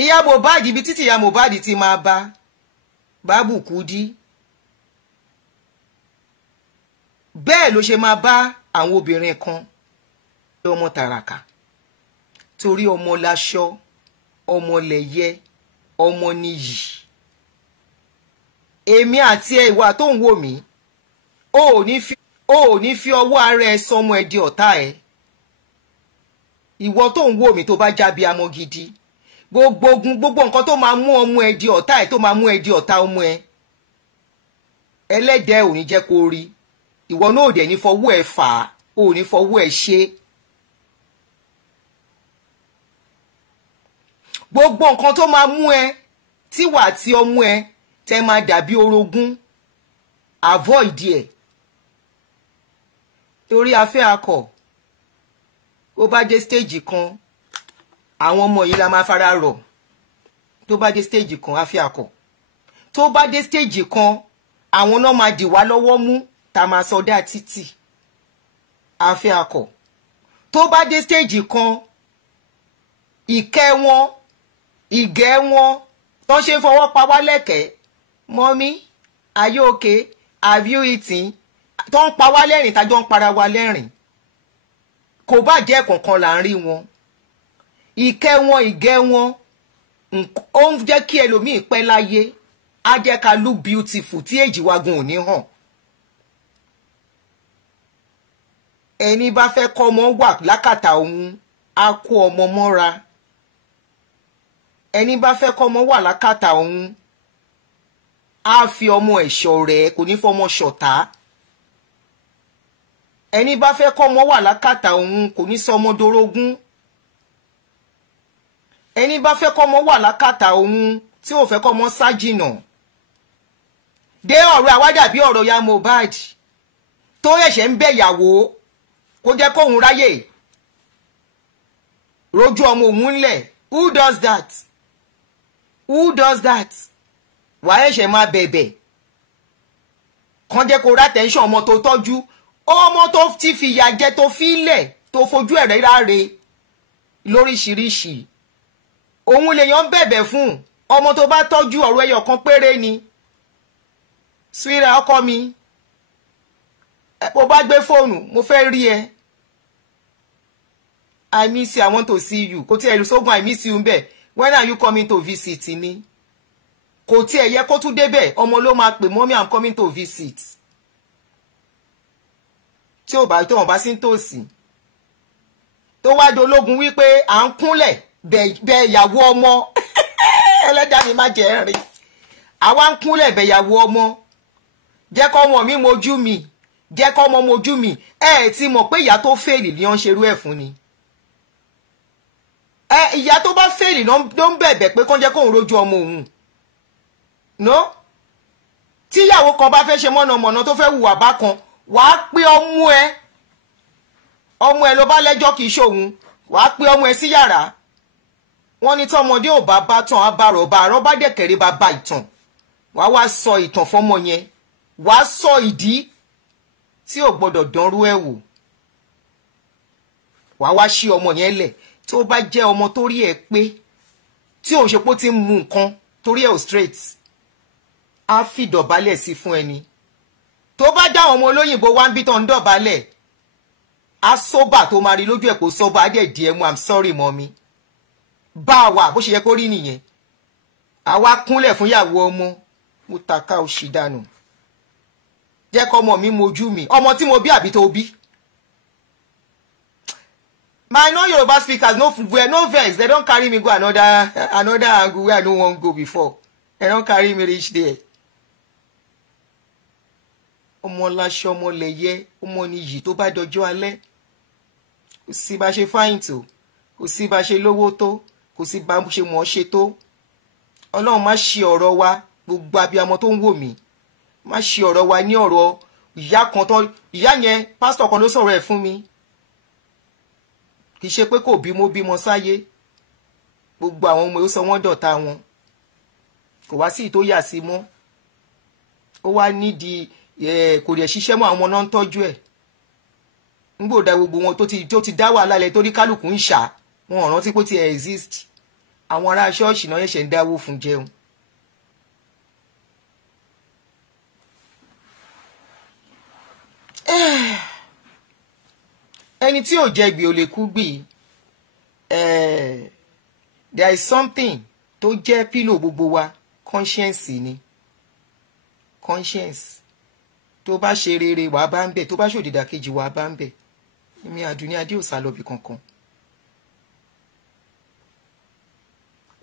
ìyá Mohbad ibi títí ìyá Mohbad ti máa bá bábù Kúdí bẹ́ẹ̀ ló ṣe máa bá àwọn obìnrin kan ọmọ tàràkà torí ọmọ láṣọ ọmọ lẹ̀yẹ ọmọ níyì. Èmi àti ẹ ìwà tó ń wò mí o ò ní fi ọwọ́ ara ẹ sọmọ ẹ di ọ̀tá ẹ. Ìwọ tó ń wò mí tó bá jábí amọ gidi gbogbo nǹkan tó máa mú ọmọ ẹ di ọ̀tá ẹ tó máa mú ẹ di ọ̀tá ọmọ ẹ ẹlẹ́dẹ̀ ò ní jẹ́ kó rí. Ìwọ náà ò dẹ̀ ní fọwọ́ ẹ fà á ò ní fọwọ́ ẹ ṣe. Gbogbo nǹkan tó máa mú ẹ tíwà àti ọmọ ẹ tẹ́ máa dàbí orogún avoid ẹ torí afẹ́ akọ̀ ó bá dé stage kan àwọn ọmọ yìí la máa fara rọ̀ tó bá dé stage kan afẹ́ akọ̀ tó bá dé stage kan àwọn náà máa dì wá lọ́wọ́ mú tá máa sọdá títì afẹ́ akọ̀ tó bá dé stage kan ìkẹ́ wọn ìgẹ́ wọn tó ṣe fọwọ́ pa wá lẹ́kẹ̀ẹ́ mommy are you okay have you eaten tó ń pa wá lẹ́rìn tájọ́ ń para wa lẹ́rìn kò bá jẹ́ kankan là ń rí wọn ìkẹ́ wọn ìgẹ́ wọn ó ń jẹ́ kí ẹlòmíì pẹ́ láyé á jẹ́ ká look beautiful tí èjì wa gan ò ní hàn. Ẹni bá fẹ́ kọ́ ọmọ wà lákàtà òun á kó ọmọ mọ́ra ẹni bá fẹ́ kọ́ ọmọ wà lákàtà òun á fi ọmọ ẹ̀ṣọ́ rẹ̀ kò ní fọmọ ṣọ̀tá ẹni bá fẹ́ kọ́ ọmọ wà lákàtà òun kò ní sọ ọmọ dorógún ẹni bá fẹ́ kọ́ ọmọ wà lákàtà òun tí ò fẹ́ kọ́ ọmọ sájìnà dé ọ̀rọ̀ àwádàbí ọ̀rọ̀ ya Mohbad tó ẹ̀ṣẹ̀ ń bẹ̀ ìyàwó kó jẹ́ kóhun ráyè rojú ọmọ òun ńlẹ̀. Who does that? Who does that? Wàá ẹ̀ṣẹ̀ máa bẹ̀bẹ̀ kàn jẹ́ kó rá tẹ́ńṣọ̀n ọmọ tó tọ́jú ọmọ tó ti fìyà jẹ tó fílẹ̀ tó fojú ẹ̀rẹ́ ráre lóríṣiríṣi òun lèèyàn bẹ̀bẹ̀ fún ọmọ tó bá tọ́jú ọ̀rọ̀ ẹyọ kan péré ni. Sweetheart ọkọ mi bó bá gbé fóònù mo fẹ́ rí ẹ I miss you I want to see you kò tí ẹ lù sógun I miss you ń bẹ̀ when are you coming to visit ni kò tí ẹ yẹ kó tún débẹ̀ ọmọ ló máa pè mommy I'm coming to visit tí ò bá tó wọn bá sí tòsí tó wá dológun wípé à ń kúnlẹ̀ bẹ̀ ìyàwó ọmọ ẹlẹ́dàá mi má jẹ́ rìn àwa ń kúnlẹ̀ bẹ̀ ìyàwó ọmọ jẹ́ kọ́ ọmọ mi mojú mi jẹ́ kọ́ ọmọ mojú mi ti mọ̀ pé ìyá tó fèlì ni wọ́n ṣerú ẹ̀ fún ni ìyá tó bá fèlì ló ń bẹ̀bẹ̀ pé kán jẹ́ kóun rojú ọmọ òun no tíyàwó kan bá fẹ́ ṣe mọ̀nàmọ̀nà tó fẹ́ hùwà bákan wàá pé ọmọ ẹ ló bá lẹ́jọ́ kìí ṣòun wàá pé ọmọ ẹ sí yàrá wọ́n ní tọmọdé ò bá bá tàn á bá rọ̀bà àrọ́bá dẹ̀kẹ̀rẹ́ bá bá ìtàn wàá wá sọ ìtàn fọmọ yẹn wàá sọ ìdí tí ò gbọdọ̀ dánrú ẹ̀ wò wàá wá ṣí ọmọ yẹn lẹ̀ tó bá jẹ́ ọmọ tó rí ẹ pé tí òun ṣe pé ó ti ń mu nǹkan torí ẹ ò straight á fi dọ̀bálẹ̀ sí fún ẹni tó bá dá ọmọ olóyìnbó wá ń bí tán ń dọ̀bálẹ̀ á sóbà tó máa rí lójú ẹ̀ kó sóbà á dẹ̀ di ẹ̀ mú I'm sorry mommy bá a wà bó ṣe yẹ kó rí nìyẹn àwa kúnlẹ̀ fún ìyàwó ọmọ mo tàka òṣì dànù jẹ́ kọ́ ọmọ mi mojú mi ọmọ tí mo bí àbí tó bí. My non-Yoruba speakers no vex they don carry me go another angle where I no wan go before they don carry me reach there. Ọmọ láṣọ ọmọ lẹ̀yẹ ọmọ níyì tó bá dọjọ́ alẹ́ kò sí bá ṣe fáyìn tó kò sí bá ṣe lówó tó kò sí bá ṣe mọ̀ ṣe tó Ọlọ́run má ṣe ọ̀rọ̀ wa gbogbo abiyamọ tó ń wò mí má ṣe ọ̀rọ̀ wa ní ọ̀rọ̀ ìyá kan tó ìyá yẹn pásítọ̀ kan ló sọ̀rọ̀ ẹ̀ fún mi kì í ṣe pé kò bímọ sáyé gbogbo àwọn ọmọ ó sọ wọ́n dọ̀tá wọn kò wá sí ìtó yà sí mọ́ ó wá nídìí kò dẹ̀ ṣiṣẹ́ mọ́ àwọn ọmọ náà ń tọ́jú ẹ̀ nígbò dá gbogbo wọn tó ti dá wàhálà lẹ̀ torí kálukú ń ṣà wọn ò rántí pé ti exist àwọn ará ṣọ́ọ̀ṣì náà ṣẹ̀ṣẹ̀ ń dáwó fún jẹun. ẹni tí ò jẹ̀bi ò lè kú gbì. There is something tó jẹ́ pílò gbogbo wa, conscience ni. Conscience tó bá ṣe rere wàá bá ń bẹ̀, tó bá ṣòdìdà kejì wàá bá ń bẹ̀. Èmi Àdùnní Adé ò sá lọ́bì kankan.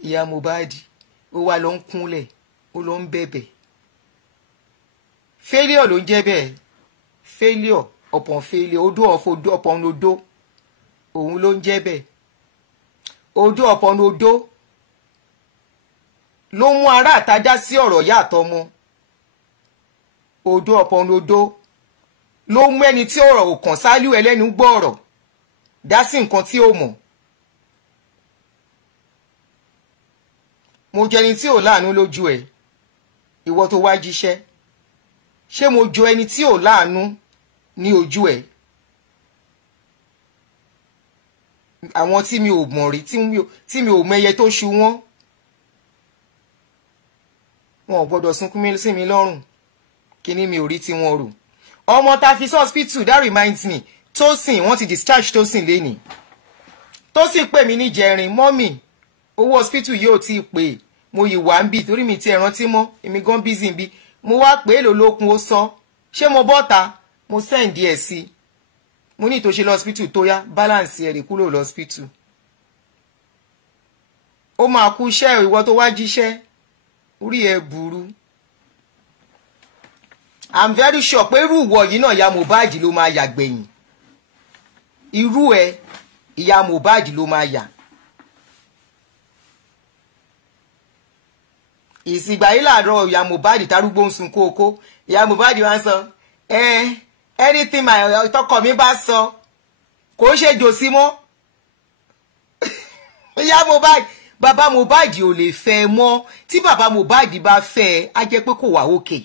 Ìyá Mohbad ó wá lọ ń kúnlẹ̀, ó lọ ń bẹ̀bẹ̀. Failure ló ń jẹ́ bẹ́ẹ̀. Failure upon failure, odo upon odo, òun ló ń jẹ́ bẹ́ẹ̀. Odo upon odo ló mú ará àtajá sí ọ̀rọ̀ ìyá àtọmọ. Odo upon odo ló mú ẹni tí ọ̀rọ̀ ò kàn Sálíù ẹlẹ́nu gbọ́ ọ̀rọ̀ dá sí nǹkan tí ó mọ̀. Mo jẹ́ ẹni tí ò láàánú lójú ẹ̀, ìwọ tó wá jíṣẹ́. Ṣé mo jọ ẹni tí ò láàánú ní ojú ẹ̀? Àwọn tí mi ò mọ̀ rí, tí mi ò mẹyẹ tó ṣu wọ́n, wọn ò gbọ́dọ̀ sunkún sí mi lọ́rùn. Kíní mi ò rí tí wọ́n rò. Ọmọ ta fi sí hospital, that reminds me, Tósìn, wọ́n ti discharge Tósìn lénìí. Tósìn pè mí ní jẹrin, mọ́mì owó hospital yóò ti pè, mo yìí wà ń bì torí mi ti ẹ̀ rántí mọ́, èmi gan busy ń bí. Mo wá pé èlò lókun ó sọ, ṣé mo bọ́ta, mo send ẹ̀ sí. Mo ní ìtòṣe lọ hospital tó yá, balance ẹ̀ lè kúrò lọ hospital. Ó máa kú iṣẹ́ ìwọ tó wá jíṣẹ́, orí ẹ̀ burú. I'm very sure pé irú ìwọ yìí náà ìyá Mohbad ló máa yà gbẹ̀yìn. Irú ẹ ìyá Mohbad ló máa yà. Ìsìgbà yìí làárọ̀ ìyá Mohbad tarúgbó ń sun kókó. Ìyá Mohbad wá ń sọ anything my tọkọ mi bá sọ kò ń ṣe jòsí mọ́. Ìyá Mohbad, bàbá Mohbad ò lè fẹ́ mọ́. Tí bàbá Mohbad bá fẹ́ á jẹ́ pé kò wà òkè.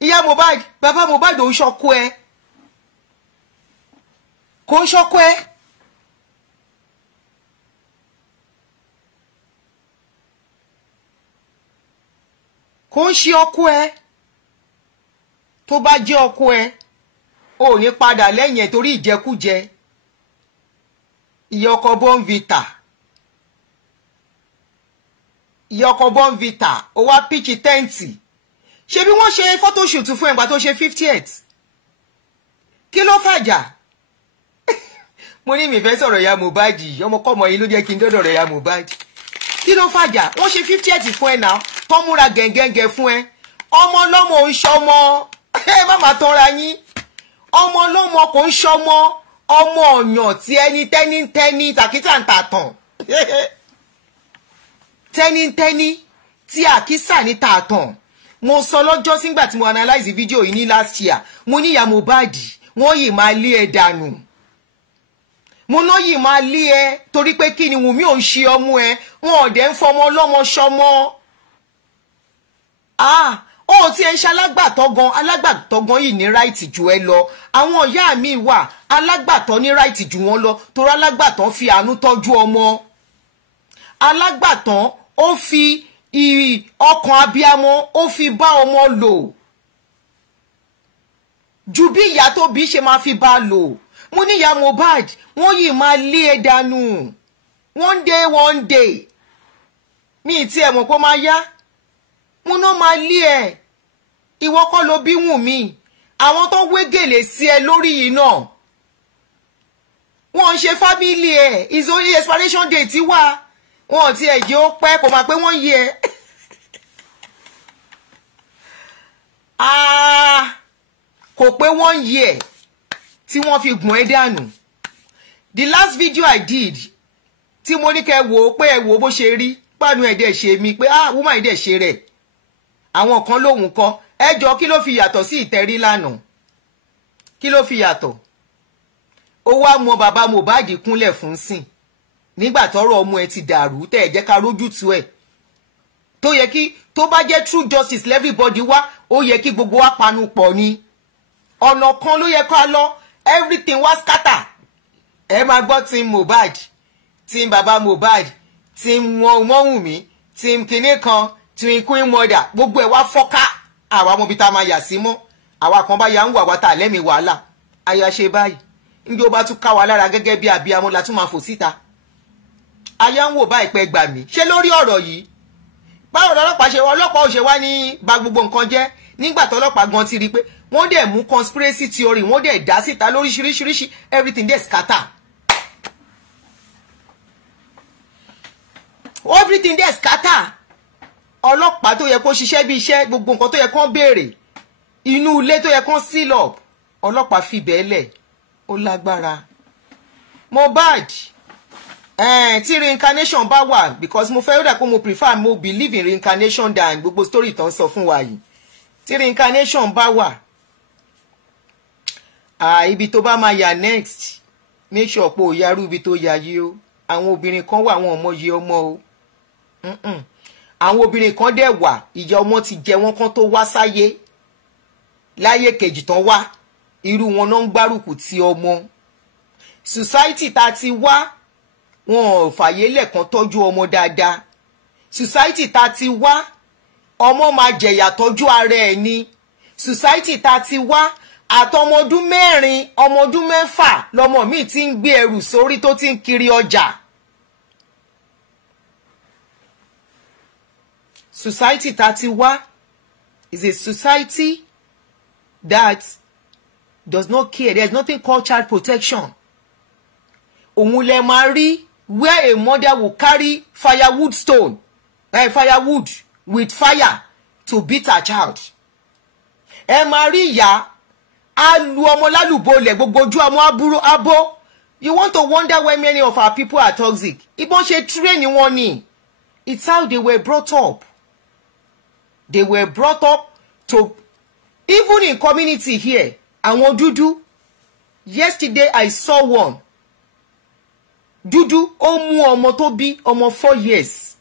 Ìyá Mohbad, bàbá Mohbad ò ń ṣọkọ ẹ. Kò ń ṣọkọ ẹ. Kò ń ṣe ọkọ ẹ. Tó bá jẹ́ ọkọ ẹ, ò ní padà lẹ́yìn ẹ̀ torí ìjẹkújẹ. Ìyá ọkọ Bonvita. Ìyá ọkọ Bonvita, ó wá píchì tẹ́ǹtì. Ṣé bí wọ́n ṣe photoshoot fún ẹgbà tó ṣe 50th? Kí ló fàjà? Mo ní mi fẹ́ sọ̀rọ̀ ìyá Mohbad, ọmọkọ́mọ yìí ló jẹ́ kí n dọ́dọ̀ rẹ̀ ìyá Mohbad. Kí ló fàjà? Wọ́n ṣe 50th fún ẹ náà, tó múra gẹ̀ǹgẹ̀ǹgẹ̀ fún ẹ. Ọmọ ọlọ́mọ ò ń ṣọmọ. Ẹ má máa tọ́ra yín. Ọmọ ọlọ́mọ kò ń ṣọmọ. Ọmọ ọ̀yàn tí ẹni tẹ́ni tàkítà ń tàtàn. Tẹ́ni tí àkísà ní tàtàn. Mo sọ lọ́jọ́ sígbà tí mo analyze video yìí ní last year. Mo ní ìyá Mohbad, wọ́n yìí máa lé ẹ dànù. Mo náà yìí máa lé ẹ torí pé kí ni Wùnmí ò ń ṣe ọmọ ẹ, wọn ò dẹ̀ ń fọmọ ọlọ́mọ ṣọmọ. Ó ti ẹ̀ ń ṣe alágbàtọ́ gan yìí ní right jù ẹ lọ. Àwọn ìyá mi wà, alágbàtọ́ ní right jù wọ́n lọ torí alágbàtọ́ fi àánú tọ́jú ọmọ. Alágbàtọ́ ó fi ọkàn abiyamọ ó fi bá ọmọ lò ju bí ìyá tó bí ṣe máa fi bá lò. Mo ní ìyá Mohbad, wọ́n yìí máa lé ẹ dànù one day mi tí ẹ mọ̀ pé máa yá. Mo náà máa lé ẹ. Ìwọ kọ́ ló bí Wùnmí. Àwọn tó wé gèlè sí ẹ lórí yìí náà wọ́n ń ṣe fámílì ẹ̀. Ìsòrí expiration date wà. Wọ́n ti ẹ̀jẹ̀ ó pẹ́ kò máa pé wọ́n yí ẹ. Kò pé wọ́n yí ẹ tí wọ́n fi gùn ẹ́ dànù. The last video I did tí mo ní kẹ́ wò pé ẹ wò bó ṣe rí pàánù ẹ̀dẹ̀ ṣe mi pé woman ẹ̀dẹ̀ ṣe rẹ̀. Àwọn kan lóhùn kọ́ ẹjọ́ kí ló fi yàtọ̀ sí ìtẹ̀rí lánàá? Kí ló fi yàtọ̀? Ó wá mọ bàbá Mohbad kúnlẹ̀ fún sìn nígbà tọ́rọ̀ ọmọ ẹ ti dàrú tẹ́ ẹ jẹ́ ká rójú tú ẹ̀. Tó yẹ kí tó bá jẹ́ true justice everybody wá, ó yẹ kí gbogbo wa panu pọ̀ ni. Ọ̀nà kan ló yẹ ká lọ, everything wá scatter. Ẹ máa gbọ́ team Mohbad, team bàbá Mohbad, team Wunmi, team kinní kan, team Queen Mother, gbogbo ẹ̀ wá fọ́ká. Àwa mọ̀ bí tá máa yà sí mọ́. Àwa kan bá ya ń wà wá tá lẹ́mìí wàhálà. Aya ṣe báyìí. Ǹjẹ́ ó bá tún ká wa lára gẹ́gẹ́ bí abiyamọ la tún máa fò síta. Aya ń wò báyìí pé gbà mí. Ṣé lórí ọ̀rọ̀ yìí? Báwo ọlọ́pàá ò ṣe wá ní ba gbogbo nǹkan jẹ́ nígbà tọ́lọ́pàá gan ti rí pé wọ́n dẹ̀ mú conspiracy theory, wọ́n dẹ̀ dá síta lóríṣiríṣi, everything dẹ̀ scatter. Everything dẹ̀ scatter. Ọlọ́pàá tó yẹ kó ṣiṣẹ́ bí iṣẹ́, gbogbo nǹkan tó yẹ kó béèrè, inú ilé tó yẹ kó seal up, ọlọ́pàá fi bẹ́ẹ̀lẹ̀, ó lágbára. Mohbad, tí reincarnation bá wà, because mo fẹ́ rẹ̀ kó mo prefer, mo believe in reincarnation than gbogbo story tó ń sọ fún wa yìí. Tí reincarnation bá wà, ibi tó bá máa yà next, make sure pé ò yarú ibi tó yà yìí o. Àwọn obìnrin kan wà, àwọn ọmọ yìí ọmọ o. Àwọn obìnrin kan dẹ̀ wà, ìyá ọmọ ti jẹ wọ́n kan tó wá sáyé. Láyé kejì tán wá, irú wọn náà ń gbárùkù ti ọmọ. Society tá ti wá, wọn ò fàyè lẹ́ẹ̀kan tọ́jú ọmọ dáadáa. Society tá ti wá, ọmọ máa jẹ̀yà tọ́jú ara ẹ̀ ni. Society tá ti wá, àtọmọ ọdún 4, ọmọ ọdún 6 lọmọ míì ti ń gbé ẹrù sórí tó ti ń kiri ọjà. Society tá ti wá is a society that does not care. There is nothing called child protection. Òun lẹ máa rí where a mother will carry firewood with fire to beat her child. Ẹ máa rí ìyá á lu ọmọ lálùbọ́lẹ̀, gbogbo ojú ọmọ abó. You want to wonder why many of our people are toxic. Ìbọn ṣe train wọn ni. It's how they were brought up. They were brought up to, even in community here, àwọn dúdú. Yesterday I saw one. Dúdú ó mú ọmọ tó bí ọmọ 4 years.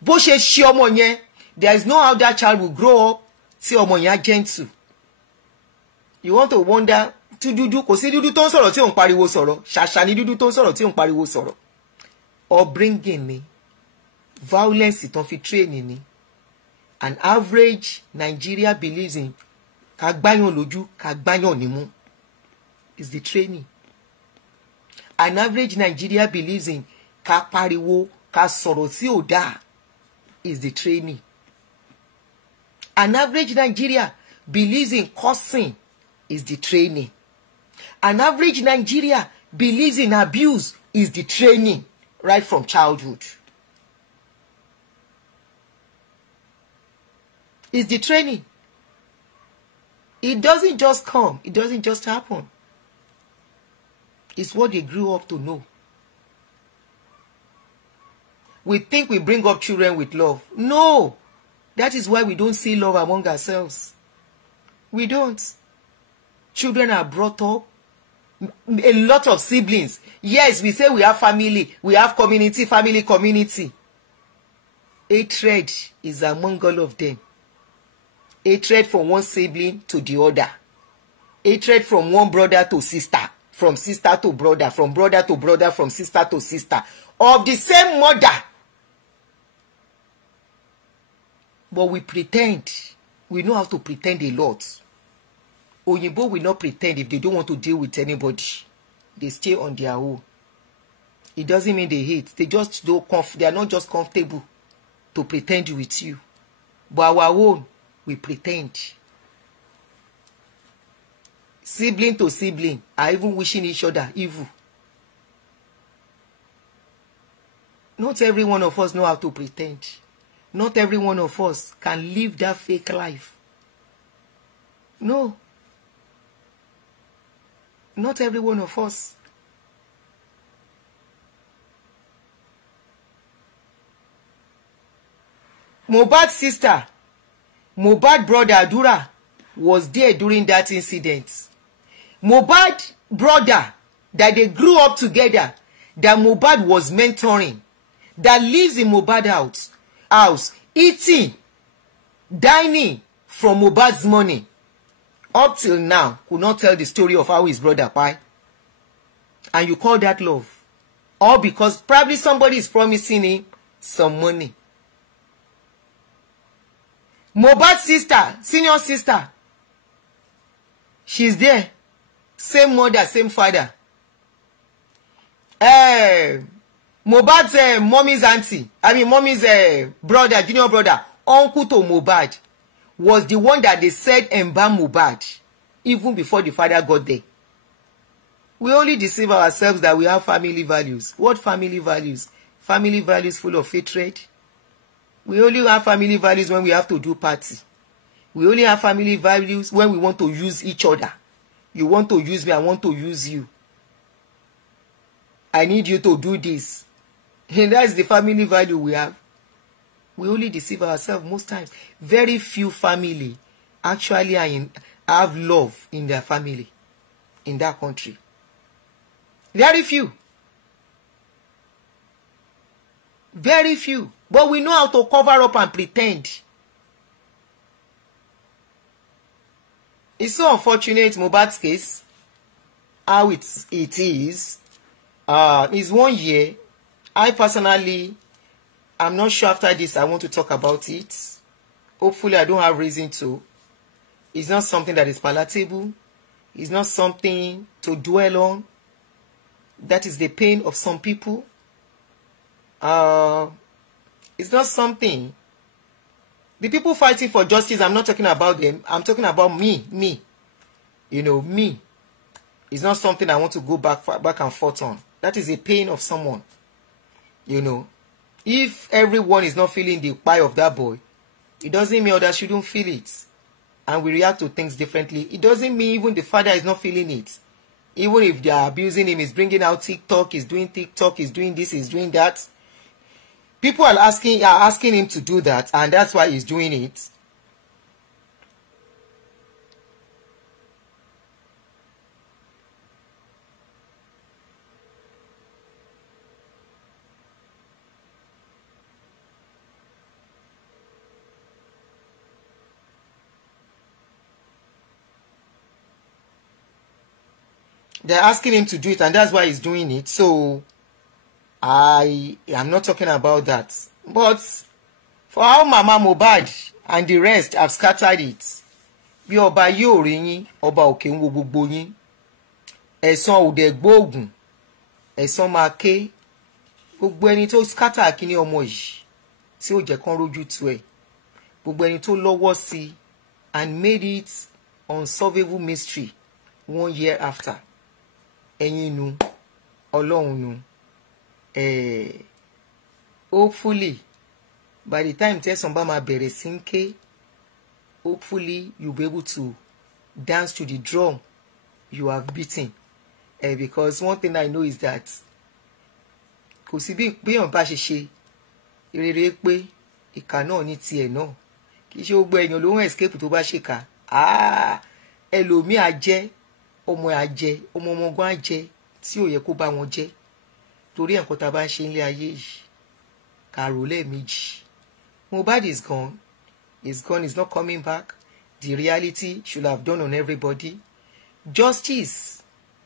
Bó ṣe ṣe ọmọ yẹn, there is no how that child will grow up tí ọmọ yẹn á gentle. You want to wonder, tí dúdú, kò sí dúdú tó ń sọ̀rọ̀ tí ò ń pariwo sọ̀rọ̀. Ṣàṣà ni dúdú tó ń sọ̀rọ̀ tí ò ń pariwo sọ̀rọ̀. Upbringing ni. Violence tán fi training ni. An average Nigeria believes in ká gbáyàn lójú, ká gbáyàn nímú. Is the training. An average Nigeria believes in ká pariwo, ká sọ̀rọ̀ tí ò dáa. Is the training. An average Nigeria believes in cursing. Is the training. An average Nigeria believes in abuse. Is the training. Right from childhood. Is the training. It doesn't just come. It doesn't just happen. It's what they grew up to know. We think we bring up children with love. No. That is why we don't see love among ourselves. We don't. Children are brought up. A lot of siblings. Yes, we say we have family. We have community, family, community. Hatred is among all of them. Hatred from one sibling to the other. Hatred from one brother to sister. From sister to brother. From brother to brother. From sister to sister. Of the same mother. But we pretend. We know how to pretend a lot. Oyinbo will not pretend if they don't want to deal with anybody. They stay on their own. It doesn't mean they hate. They just don't they are not just comfortable to pretend with you. But our own, we pretend. Sibling to sibling are even wishing each other evil. Not every one of us know how to pretend. Not every one of us can live that fake life. No. Not every one of us. Mohbad's sister, Mohbad brother Adura was there during that incident. Mohbad brother that they grew up together, that Mohbad was mentoring, that lives in Mohbad house, eating, dining from Mohbad's money. Up till now, could not tell the story of how his brother died. And you call that love? or because probably somebody is promising him some money. Mohbad's sister, senior sister, she's there. Same mother, same father. Mohbad's mommy's auntie, mommy's brother, junior brother, uncle to Mohbad, was the one that they said embalm Mohbad even before the father got there. We only deceive ourselves that we have family values. What family values? Family values full of hatred. We only have family values when we have to do party. We only have family values when we want to use each other. You want to use me, I want to use you. I need you to do this. And that's the family value we have. We only deceive ourselves most times. Very few family actually have love in their family in that country. Very few. Very few. But we know how to cover up and pretend. It's so unfortunate, Mohbad's case, how it is 1 year. I personally, I'm not sure after this I want to talk about it. Hopefully I don't have reason to. It's not something that is palatable. It's not something to dwell on. That is the pain of some people. It's not something. The people fighting for justice, I'm not talking about them. I'm talking about me. You know, me. It's not something I want to go back and forth on. That is a pain of someone. You know, if everyone is not feeling the pie of that boy, it doesn't mean others shouldn't feel it. And we react to things differently. It doesn't mean even the father is not feeling it. Even if they are abusing him, he's bringing out TikTok, he's doing TikTok, he's doing this, he's doing that. People are asking him to do that, and that's why he's doing it. They're asking him to do it, and that's why he's doing it. So I am not talking about that. But for how Mama Mohbad and the rest have scattered it, bí ọba yóò rí yín, ọba òkè ń wo gbogbo yín. Ẹ̀san ò dẹ̀ gbóògùn, ẹ̀san máa ké. Gbogbo ẹni tó scatter kíní ọmọ yìí tí ó jẹ́ kán rójú tu ẹ̀. Gbogbo ẹni tó lọ́wọ́ sí and made it unsolvable mystery 1 year after. Ẹ̀yin nu, Ọlọ́run nu. Hopefully by the time tẹ̀sán bá máa bẹ̀rẹ̀ sí ń ké, hopefully you'll be able to dance to the drum you have beaten. Because one thing I know is that kò sí bí èèyàn bá ṣe rere pé ìkà náà ní tiẹ̀ náà. Kì í ṣe gbogbo èèyàn ló ń escape tó bá ṣèkà. Ẹlòmíì á jẹ́, ọmọ á jẹ́, ọmọ ọmọgán á jẹ́ tí ò yẹ kó bá wọn jẹ́. Torí nǹkan tá bá ń ṣe nílé ayé yìí, kàrò lẹ́ẹ̀mejì. Mohbad is gone. He's gone. He's not coming back. The reality should have done on everybody. Justice,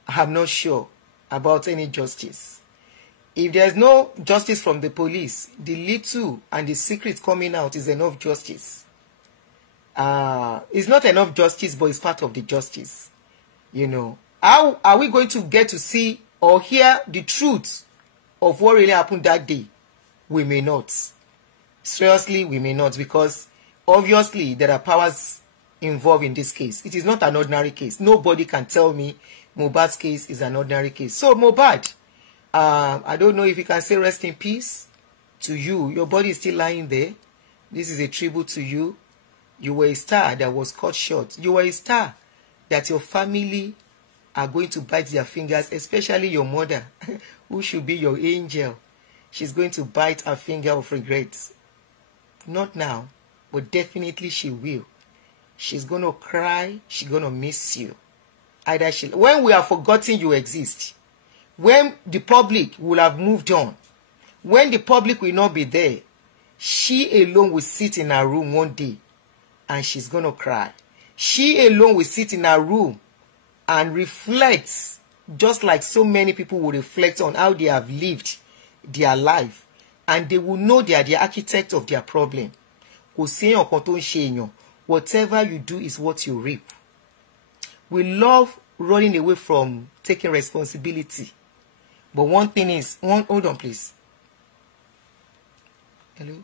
I'm not sure about any justice. If there's no justice from the police, the little and the secret coming out is enough justice. It's not enough justice, but it's part of the justice. You know, how are we going to get to see or hear the truth of what really happened that day? We may not. Seriously, we may not, because obviously there are powers involved in this case. It is not an ordinary case. Nobody can tell me Mohbad's case is an ordinary case. So Mohbad, I don't know if you can say rest in peace to you. Your body is still lying there. This is a tribute to you. You were a star that was cut short. You were a star that your family are going to bite their fingers, especially your mother, who should be your angel. She's going to bite her finger of regrets. Not now, but definitely she will. She's going to cry. She's going to miss you. Either when we have forgotten you exist, when the public will have moved on, when the public will not be there, she alone will sit in her room one day and she's going to cry. She alone will sit in her room and reflect just like so many people will reflect on how they have lived their life, and they will know they are the architect of their problem. Kò sí èèyàn kan tó ń ṣe èèyàn. Whatever you do is what you reap. We love running away from taking responsibility. But one thing is, hold on please. Hello?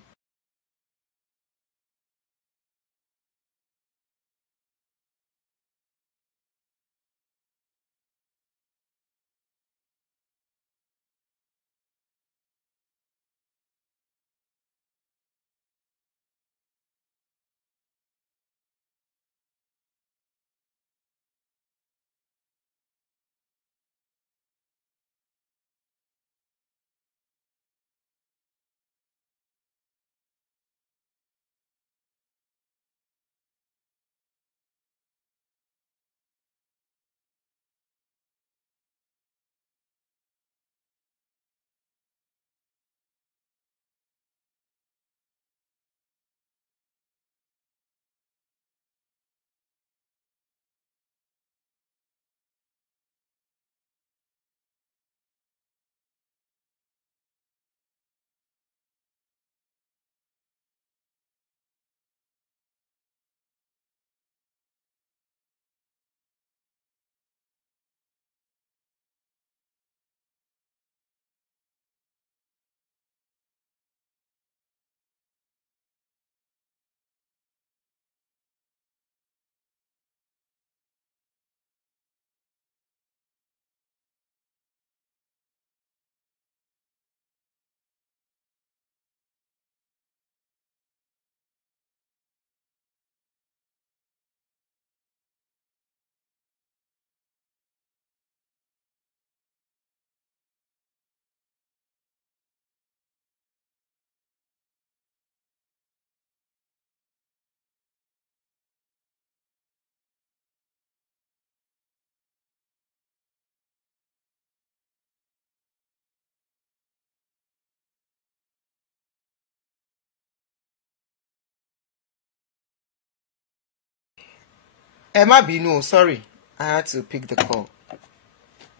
Emma Binu, sorry, I had to pick the call.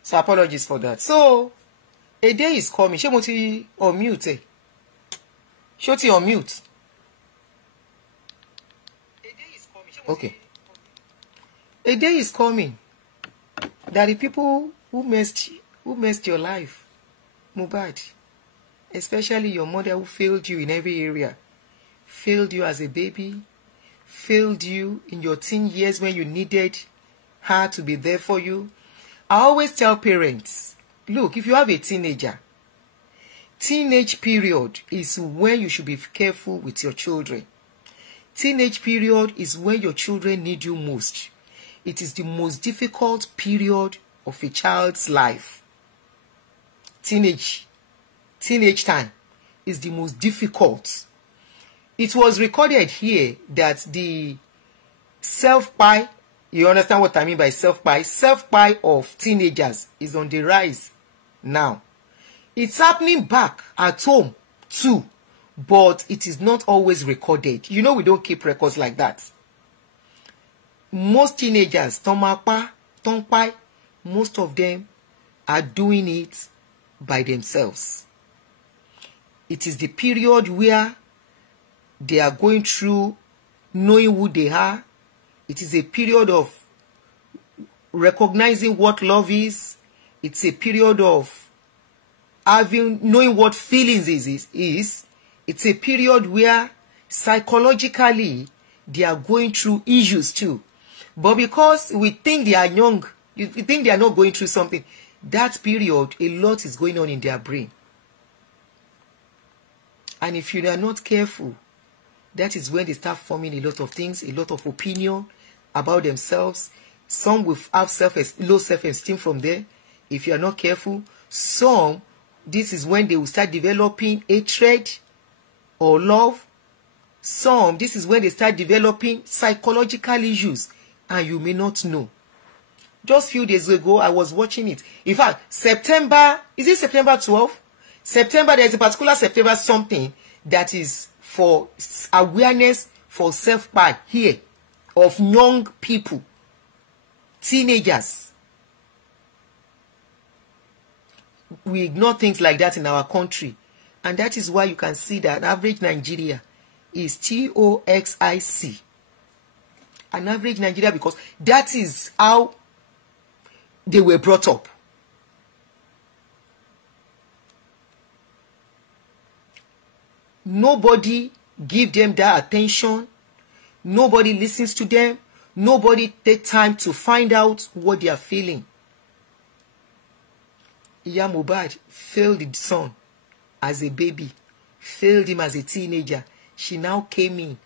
So apologies for that. So a day is coming. Ṣé mo ti on mute? Ṣé o ti on mute? Okay. A day is coming that the people who messed your life, Mohbad, especially your mother who failed you in every area, failed you as a baby, failed you in your teen years when you needed her to be there for you. I always tell parents, look, if you have a teenager, teenage period is when you should be careful with your children. Teenage period is when your children need you most. It is the most difficult period of a child's life. Teenage time is the most difficult. It was recorded here that the self-pie, you understand what I mean by self-pie? Self-pie of teenagers is on the rise now. It's happening back at home too, but it is not always recorded. You know we don't keep records like that. Most teenagers, most of them are doing it by themselves. It is the period where they are going through knowing who they are. It is a period of recognizing what love is. It's a period of knowing what feelings is. It's a period where psychologically they are going through issues too. But because we think they are young, we think they are not going through something, that period, a lot is going on in their brain. And if you are not careful, that is when they start forming a lot of things, a lot of opinion about themselves. Some will have low self-esteem from there. If you are not careful, some, this is when they will start developing hatred or love. Some, this is when they start developing psychological issues, and you may not know. Just a few days ago, I was watching it. In fact, September, is it September 12th? September, there is a particular September something that is for awareness for self-pie here of young people, teenagers. we ignore things like that in our country. And that is why you can see that average Nigeria is TOXIC. An average Nigeria, because that is how they were brought up. Nobody give them that attention. Nobody listens to them. Nobody take time to find out what they are feeling. Iya Mohbad failed the son as a baby, failed him as a teenager. She now came in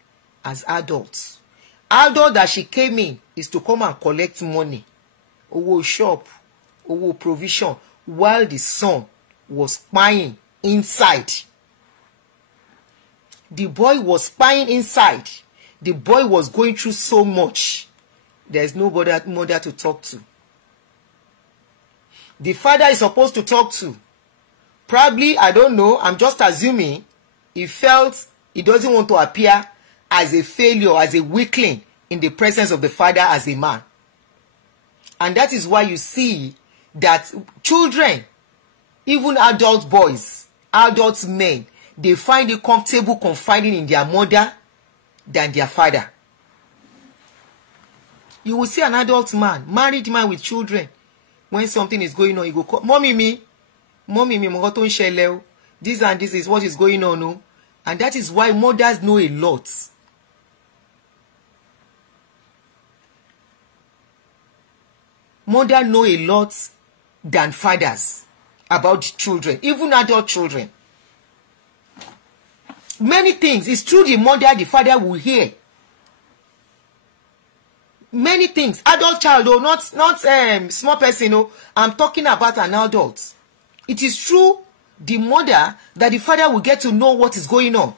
as adults. Adult that she came in is to come and collect money, owo shop, owo provision, while the son was spying inside. The boy was spying inside. The boy was going through so much. There's no mother to talk to. The father is supposed to talk to. Probably, I don't know, I'm just assuming, he felt he doesn't want to appear as a failure, as a weakling in the presence of the father as a man. And that is why you see that children, even adult boys, adult men, they find it comfortable confiding in their mother than their father. You will see an adult man, married man with children, when something is going on, he go call, mommy, mo to nṣẹlẹ̀ o. This and this is what is going on. No? And that is why mothers know a lot. Mothers know a lot than fathers about children, even adult children. Many things, it's through the mother the father will hear. Many things, adult child, oh, not small person, oh, I'm talking about an adult. It is through the mother that the father will get to know what is going on.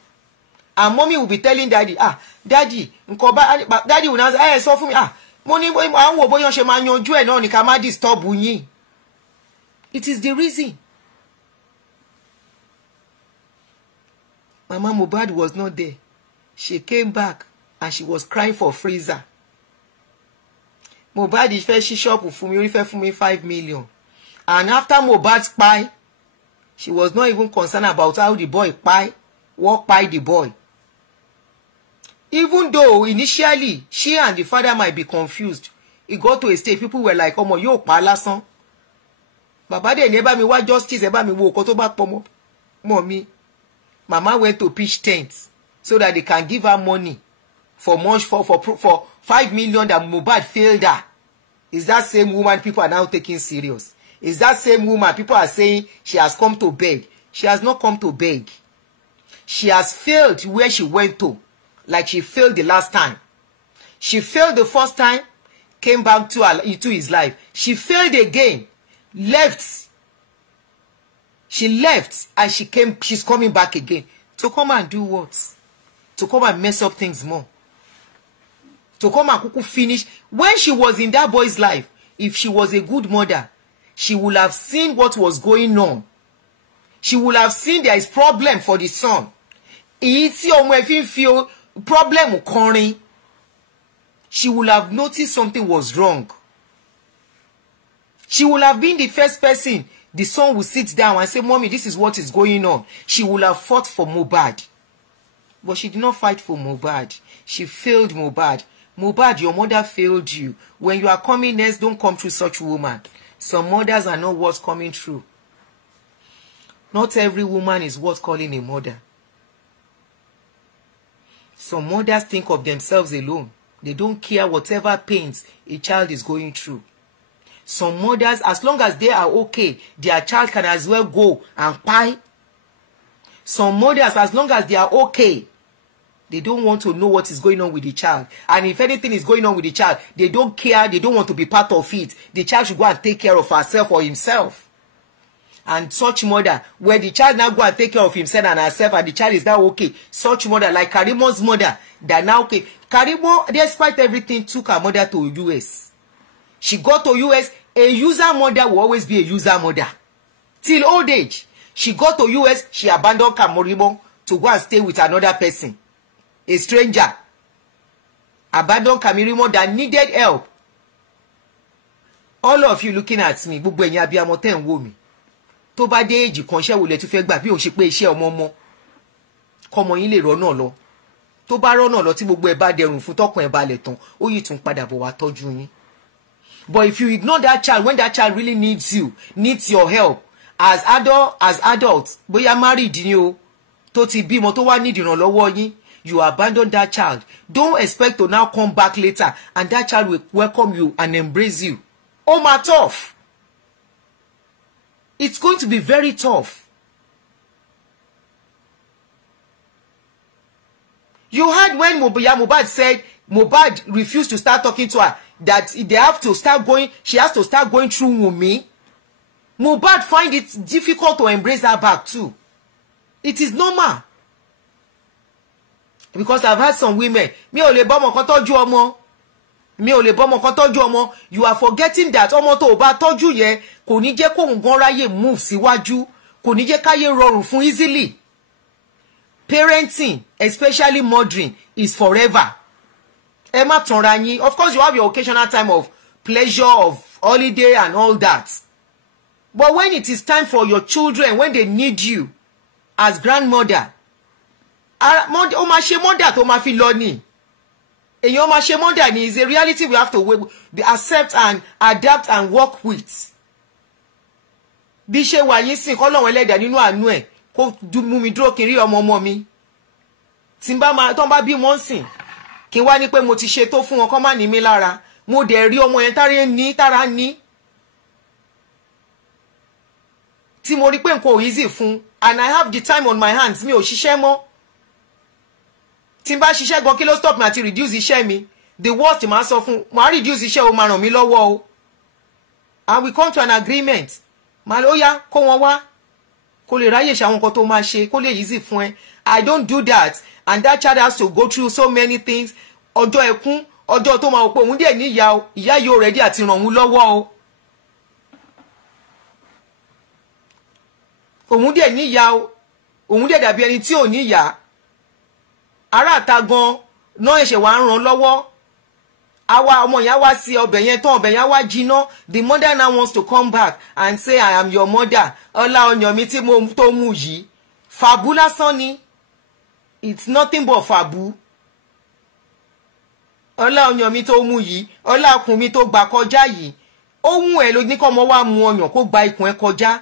And mommy will be telling daddy, daddy will now say, so for me, it is the reason. Mama Mohbad was not there. She came back and she was crying for freezer. Mohbad is first she shop for me 5 million. And after Mohbad's pie, she was not even concerned about how the boy walk by the boy. Even though initially she and the father might be confused, it got to a stage people were like, "Omo yo pa lásán." Baba de never me what justice eba mi wo ko to ba pomo. Mommy, Mama went to pitch tents so that they can give her money for 5 million that Mohbad failed her. Is that same woman people are now taking serious? Is that same woman people are saying she has come to beg? She has not come to beg. She has failed where she went to, like she failed the last time. She failed the first time, came back into his life. She failed again, left. She left and she's coming back again. To come and do what? To come and mess up things more. To come and kuku finish. When she was in that boy's life, if she was a good mother, she would have seen what was going on. She would have seen there is problem for the son. Problem occurring. She would have noticed something was wrong. She would have been the first person. The son will sit down and say, "Mommy, this is what is going on." She would have fought for Mohbad. But she did not fight for Mohbad. She failed Mohbad. Mohbad, your mother failed you. When you are coming next, don't come through such woman. Some mothers are not worth coming through. Not every woman is worth calling a mother. Some mothers think of themselves alone. They don't care whatever pains a child is going through. Some mothers, as long as they are okay, their child can as well go and pie. Some mothers, as long as they are okay, they don't want to know what is going on with the child. And if anything is going on with the child, they don't care, they don't want to be part of it. The child should go and take care of herself or himself. And such mother, where the child now go and take care of himself and herself and the child is now okay. Such mother, like Karimo's mother, that now okay. Karimo, despite everything, took her mother to US. She got to US. A user mother will always be a user mother. Till old age. She got to US. She abandoned Kamorimo to go and stay with another person. A stranger. Abandoned Kamorimo that needed help. All of you looking at me. tó bá dé èjì kan iṣẹ́ wo lẹ tún fẹ́ gbà bí òun ṣe pé iṣẹ́ ọmọ kọ́mọ yín lè rọ́nà lọ tó bá rọ́nà lọ tí gbogbo ẹ̀ bá dẹrùn fún tọkàn ẹ̀ balẹ̀ tán ó yìí tún padà bọ̀ wá tọ́jú yín. But if you ignore that child when that child really needs you, needs your help as adults, bóyá married ni o tó ti bímọ tó wá need ìrànlọ́wọ́ yín, you abandon that child. Don't expect to now come back later and that child will welcome you and embrace you. Oh my tough. It's going to be very tough. You heard when Mohbad said Mohbad refused to start talking to her, that they have to start going, she has to start going through Wunmi. Mohbad find it difficult to embrace her back too. It is normal. Because I've had some women, mi ò lè bọ́mọ kan tọ́jú ọmọ. Mi ò lè bọ́mọ kan tọ́jú ọmọ. You are forgetting that ọmọ tó bá tọ́jú yẹn kò ní jẹ́ kóhun gan ráyè move síwájú, kò ní jẹ́ káyé rọrùn fún easily. Parenting, especially mothering, is forever. Ẹ má tanra yín. Of course, you have your occasional time of pleasure, of holiday and all that. But when it is time for your children, when they need you as grandmother, ó máa ṣe mother tó máa fi lọ ni. Èyàn máa ṣe mother ni is a reality we have to accept and adapt and work with. Bí ṣe wà yín sìn k'Ọlọ́run Ẹlẹ́dàá nínú àánú ẹ̀ kó mú mi dúró kí n rí ọmọ mi. Tí n bá máa tán bá bí wọ́n sìn kí n wá ní pé mo ti ṣe tó fún wọn kó má ní mi lára. Mo dẹ̀ rí ọmọ yẹn tára ní. Tí mo rí pé nǹkan ò easy fún and I have the time on my hands, mi ò ṣiṣẹ́ mọ́. Tí n bá ṣiṣẹ́ gan kí ló stop me àti reduce iṣẹ́ mi. The worst máa sọ fún máa reduce iṣẹ́ o máa ràn mí lọ́wọ́ o. And we come to an agreement. Màá ló yá kó wọn wá. Kó lè ráyè ṣe àwọn nǹkan tó máa ṣe kó lè easy fún ẹ. I don't do that and that child has to go through so many things. Ọjọ́ ẹkún, ọjọ́ tó máa wò pé òun dẹ̀ ní ìyá o, ìyá yóò ready àti ràn òun lọ́wọ́ o. Òun dẹ̀ ní ìyá o, òun dẹ̀ dàbí ẹni tí ò ní ìyá. Ará àta gan náà ẹ̀ṣẹ̀ wá ń ràn lọ́wọ́. Àwa ọmọ yẹn wá sí ọbẹ̀ yẹn tán ọbẹ̀ yẹn wá jiná. The mother now wants to come back and say I am your mother. Ọlá ọyàn mi tí mo tó mú yìí. Fàbú lásán ni. It's nothing but fàbú. Ọlá ọyàn mi tó mú yìí. Ọlá ọkùn mi tó gbà kọjá yìí. Ó mú ẹ ló ní kọ́ ọmọ wá mu ọyàn kó gba ikùn ẹ kọjá.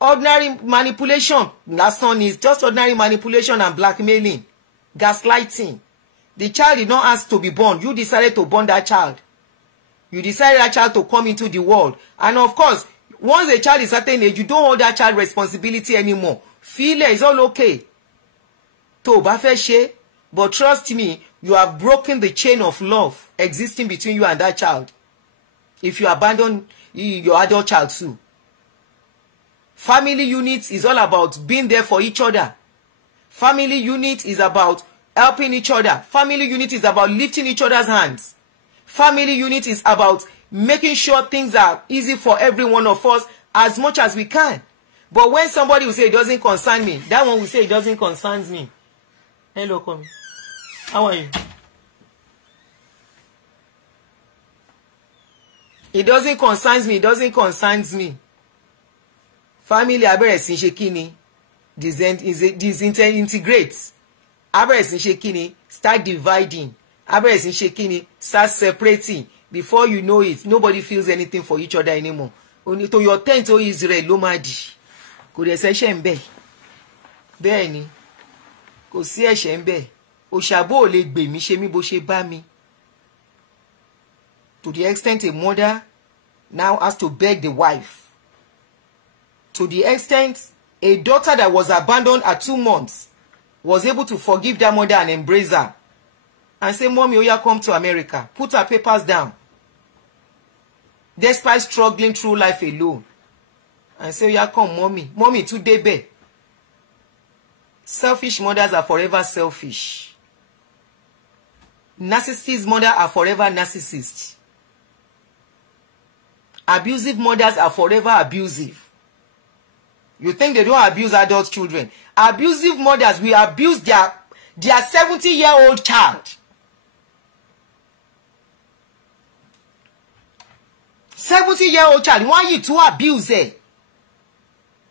Ordinary manipulation lásán is just ordinary manipulation and blackmailing. Gaslighting. The child did not ask to be born. You decided to born that child. You decided that child to come into the world. And of course, once a child is a certain age, you don't hold that child responsibility anymore. Feel it, it's all okay. Tó bá fẹ́ ṣe, but trust me, you have broken the chain of love existing between you and that child. If you abandon your adult child too. Family unit is all about being there for each other. Family unit is about helping each other. Family unit is about lifting each other's hands. Family unit is about making sure things are easy for every one of us as much as we can. But when somebody will say it doesn't concern me, that one will say it doesn't concern me. Hello, Komi. How are you? It doesn't concern me. It doesn't concern me. Family abẹ́rẹ́ sí ṣe kíni disintegrate abẹ́rẹ́ sí ṣe kíni start dividing abẹ́rẹ́ sí ṣe kíni start separating. Before you know it, nobody feels anything for each other anymore. Only to your tent o Israel ló máa dì kò dẹ̀ sẹ́ṣẹ̀ ń bẹ̀ bẹ́ẹ̀ ni kò sí ẹ̀ṣẹ̀ ń bẹ̀ òṣàbò ò lè gbè mí ṣe mí bó ṣe bá mi. To the extent a mother now has to beg the wife. To the extent a daughter that was abandoned at 2 months was able to forgive that mother and embrace her and say, Mommy, oya come to America. Put her papers down. Despite struggling through life alone. And say, oya come, Mommy. Mommy, too debe. Selfish mothers are forever selfish. Narcissist mothers are forever narcissists. Abusive mothers are forever abusive. You think they don't abuse adult children? Abusive mothers will abuse their 70-year-old child. 70-year-old child, why you to abuse it?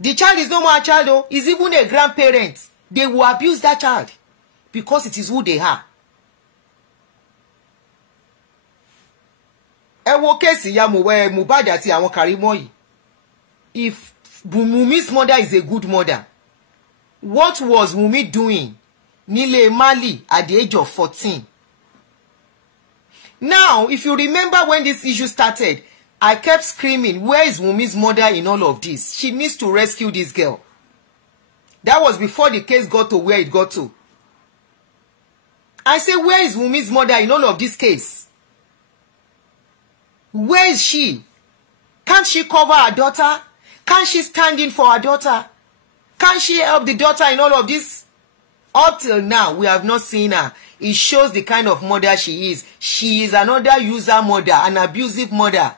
The child is no more a child, oh, is even a grandparent. They will abuse that child because it is who they are. Ẹ wo case ya Mohbad àti àwọn Karimo yìí. If Wunmi's mother is a good mother, what was Wunmi doing nílé Mali at the age of 14? Now, if you remember when this issue started, I kept screaming, where is Wunmi's mother in all of this? She needs to rescue this girl. That was before the case got to where it got to. I say, where is Wunmi's mother in all of this case? Where is she? Can't she cover her daughter? Can't she stand in for her daughter? Can't she help the daughter in all of this? Up till now, we have not seen her. It shows the kind of mother she is. She is another user mother, an abusive mother.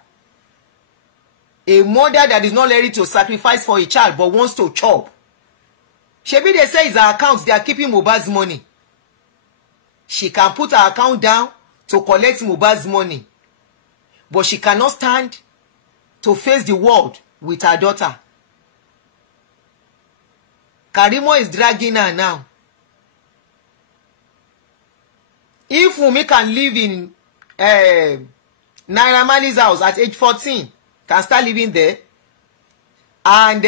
A mother that is not ready to sacrifice for a child but wants to chop. Shebi, they say it's her account, they are keeping Mohbad's money. She can put her account down to collect Mohbad's money. But she cannot stand to face the world with her daughter. Karimo is dragging her now. If Wunmi can live in Naira Marley's house at age 14, can start living there, and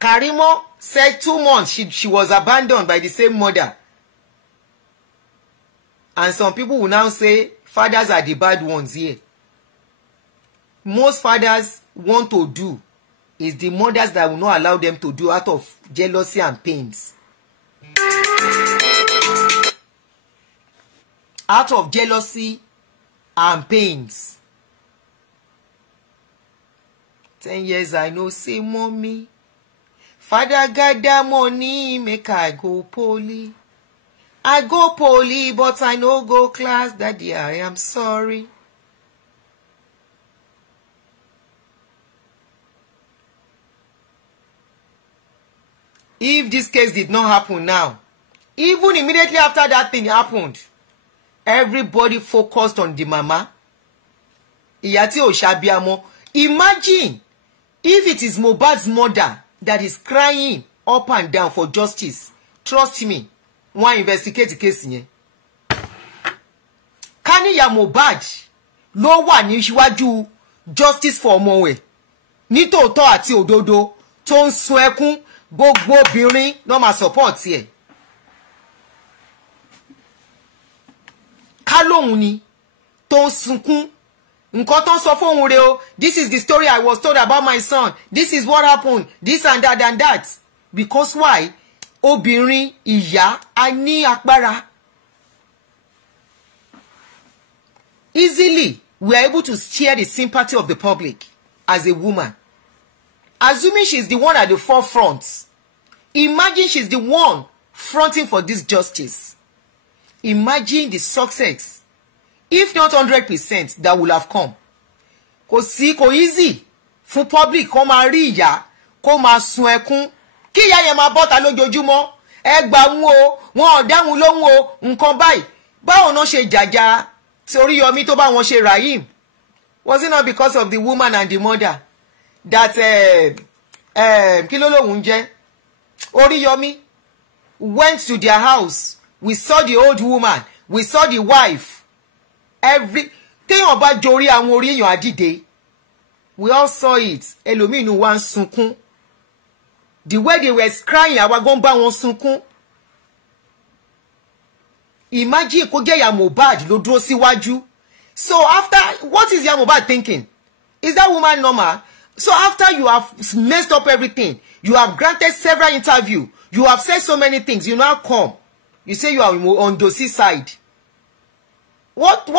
Karimo said 2 months she was abandoned by the same mother. And some people will now say fathers are the bad ones here. Most fathers want to do is the mothers that will not allow them to do out of jealousy and pains. Out of jealousy and pains. 10 years I know say mommy, father gather money make I go poly. I go poly but I no go class, daddy I am sorry. If this case did not happen now, even immediately after that thing happened, everybody focused on the mama. Ìyá tí ò ṣàbíamọ. Imagine if it is Mohbad's mother that is crying up and down for justice. Trust me, wọ́n investigate the case yẹn. Kaniya Mohbad ló wà ní síwájú justice for ọmọ ní tòótọ́ àti òdodo tó ń sun ẹkún, gbogbo obìnrin ló máa support ẹ̀. Ká lóhun ni tó ń sunkún, nǹkan tó ń sọ fóhun rẹ̀ o, this is the story I was told about my son, this is what happened, this and that. Because why? Obìnrin ìyá a ní agbára. Easily we are able to share the sympathy of the public as a woman. Assuming she's the one at the forefront, imagine she's the one fronting for this justice. Imagine the success, if not 100%, that will have come. Kò easy fún public kó máa rí ìyá kó máa sun ẹkún kí ìyá yẹn máa bọ́ta lójoojúmọ́ ẹ gbà wọn o wọn ò dáhùn lóhùn o nǹkan báyìí báwo náà ṣe jàjà torí Yomi tó bá wọn ṣe Rahim. Was it not because of the woman and the mother that kí ló lóhùn jẹ́ Yomi went to their house? We saw the old woman, we saw the wife. Téèyàn bá jorí àwọn orí èèyàn àdìde, we all saw it. Ẹlòmíì inú wa ń sunkún. The way they were crying, àwa gan bá wọn sunkún. Imagine kó jẹ́ ìyá Mohbad ló dúró síwájú. So after, what is ìyá Mohbad thinking? Is that woman normal? So after you have messed up everything, you have granted several interviews, you have said so many things, you now come. You say you are on Josi's side. What do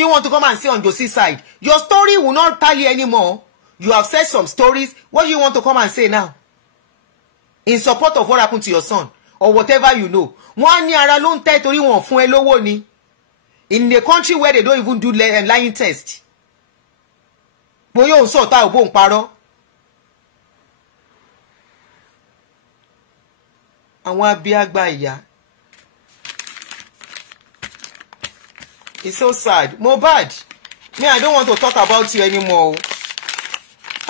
you want to come and say on Josi's side? Your story will not tally anymore. You have said some stories. What do you want to come and say now? In support of what happened to your son or whatever you know. Wọ́n ní ara ló ń tẹ́ torí wọ́n fún ẹ lówó ni. In a country where they don't even do lying test. Bóyá òun sọ̀tá ò bó ń parọ́. Àwọn abíágbá ìyá. It's so sad. Mohbad, me, I don't want to talk about you anymore.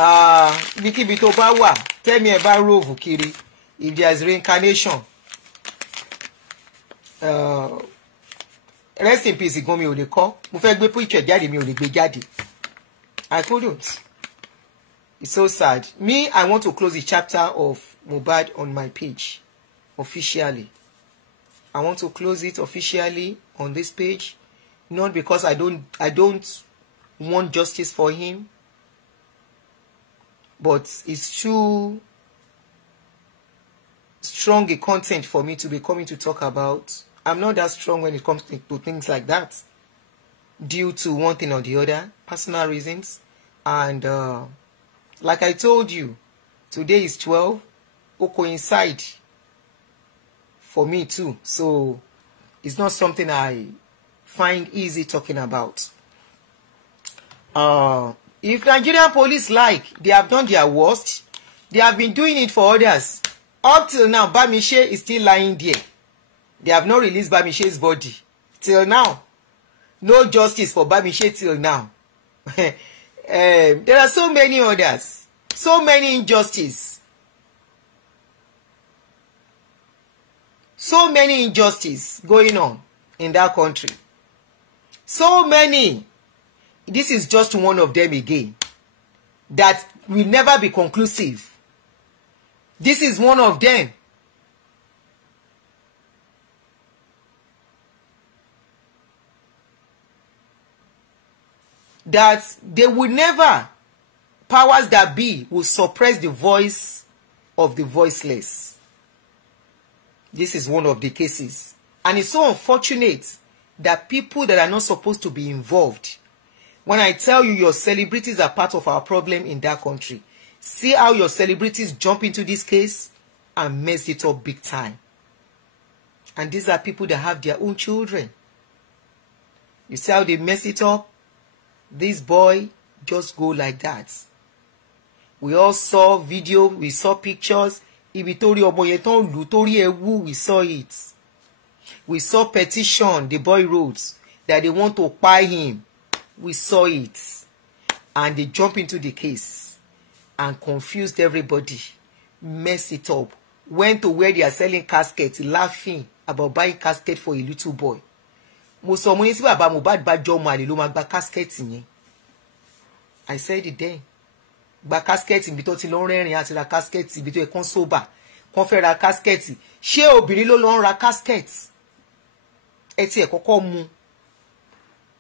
Ibikíbi tó bá wà tẹ́mi ẹ̀ bá rove kiri, if there is reincarnation, rest in peace gan mi ò lè kọ́, mo fẹ́ gbé picture jáde mi ò lè gbé jáde. I couldn't. It's so sad. Me, I want to close the chapter of Mohbad on my page officially. I want to close it officially on this page, not because I don't want justice for him, but it's too strong a content for me to be coming to talk about. I'm not that strong when it comes to things like that, due to one thing or the other, personal reasons. And like I told you, today is 12, it coincide for me too, so it's not something I find easy talking about. If Nigerian police they have done their worst, they have been doing it for others. Up till now, Bamishe is still lying there. They have not released Bamishe's body. Till now. No justice for Bamishe till now. There are so many others. So many injustice. So many injustice going on in that country. So many. This is just one of them again. That will never be conclusive. This is one of them. That they will never, powers that be, will suppress the voice of the voiceless. This is one of the cases. And it's so unfortunate that people that are not supposed to be involved, when I tell you your celebrities are part of our problem in that country, see how your celebrities jump into this case and mess it up big time. And these are people that have their own children. You see how they mess it up? This boy just go like that. We all saw video, we saw pictures. We saw it. We saw petition the boy wrote that they want to buy him. We saw it. And they jump into the case and confused everybody. Mess it up. Went to where they are selling caskets, laughing about buying casket for a little boy. Mo sọ mo ní sí bàbá Mohbad bá jọ ọmọ àlè ló máa gba casket yẹn. I said it then. Gba casket ibi tó ti lọ rẹ́rìn àti ra casket ibi tó yẹ kán sober. Kán fẹ́ ra casket. Ṣé obìnrin ló lọ ra casket? Ẹ ti ẹ̀ kọ́kọ́ mu.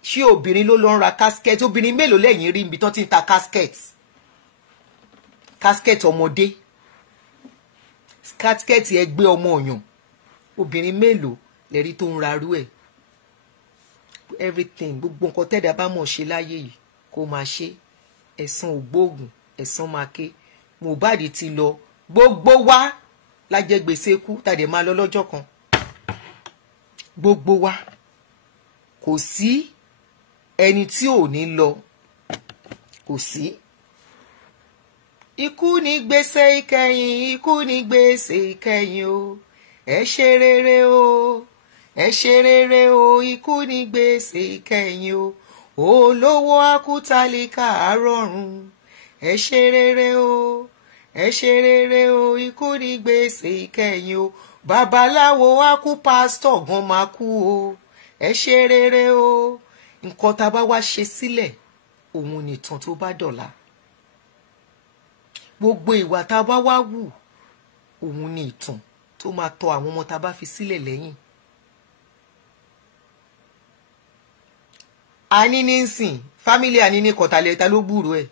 Ṣé obìnrin ló lọ ra casket? Obìnrin mélòó lẹ́yìn rí ibi tó ti ń ta casket? Casket ọmọdé. Casket ẹgbẹ́ ọmọ ọ̀yàn. Obìnrin mélòó lẹ rí tó ń ra rú ẹ̀? Everything, gbogbo nǹkan tẹ́dá bá mọ̀ ṣe láyé yìí kó máa ṣe. Ẹ̀san ògbóògùn, ẹ̀san máa ké. Mohbad ti lọ, gbogbo wa lájẹ gbèsè kú tàdé máa lọ lọ́jọ́ kan. Gbogbo wa. Kò sí ẹni tí ò ní lọ. Kò sí. Ikú ni gbèsè ìkẹyìn, ikú ni gbèsè ìkẹyìn o. Ẹ ṣe rere o. Ẹ ṣe rere o, ikú ni gbèsè ìkẹyìn o. Olówó akútálíkà àrọ̀run. Ẹ ṣe rere o. Ẹ ṣe rere o, ikú ni gbèsè ìkẹyìn o. Babaláwo akú pásítọ̀ gan máa kú o. Ẹ ṣe rere o. Nǹkan tá bá wá ṣe sílẹ̀, òun nìtàn tó bá dọ̀la. Gbogbo ìwà tá bá wá wù, òun ni ìtàn tó máa tọ àwọn ọmọ tá bá fi sílẹ̀ lẹ́yìn. Ani nísìn, family ani ní kọ̀tàlẹ́ta ló gbúrò ẹ̀.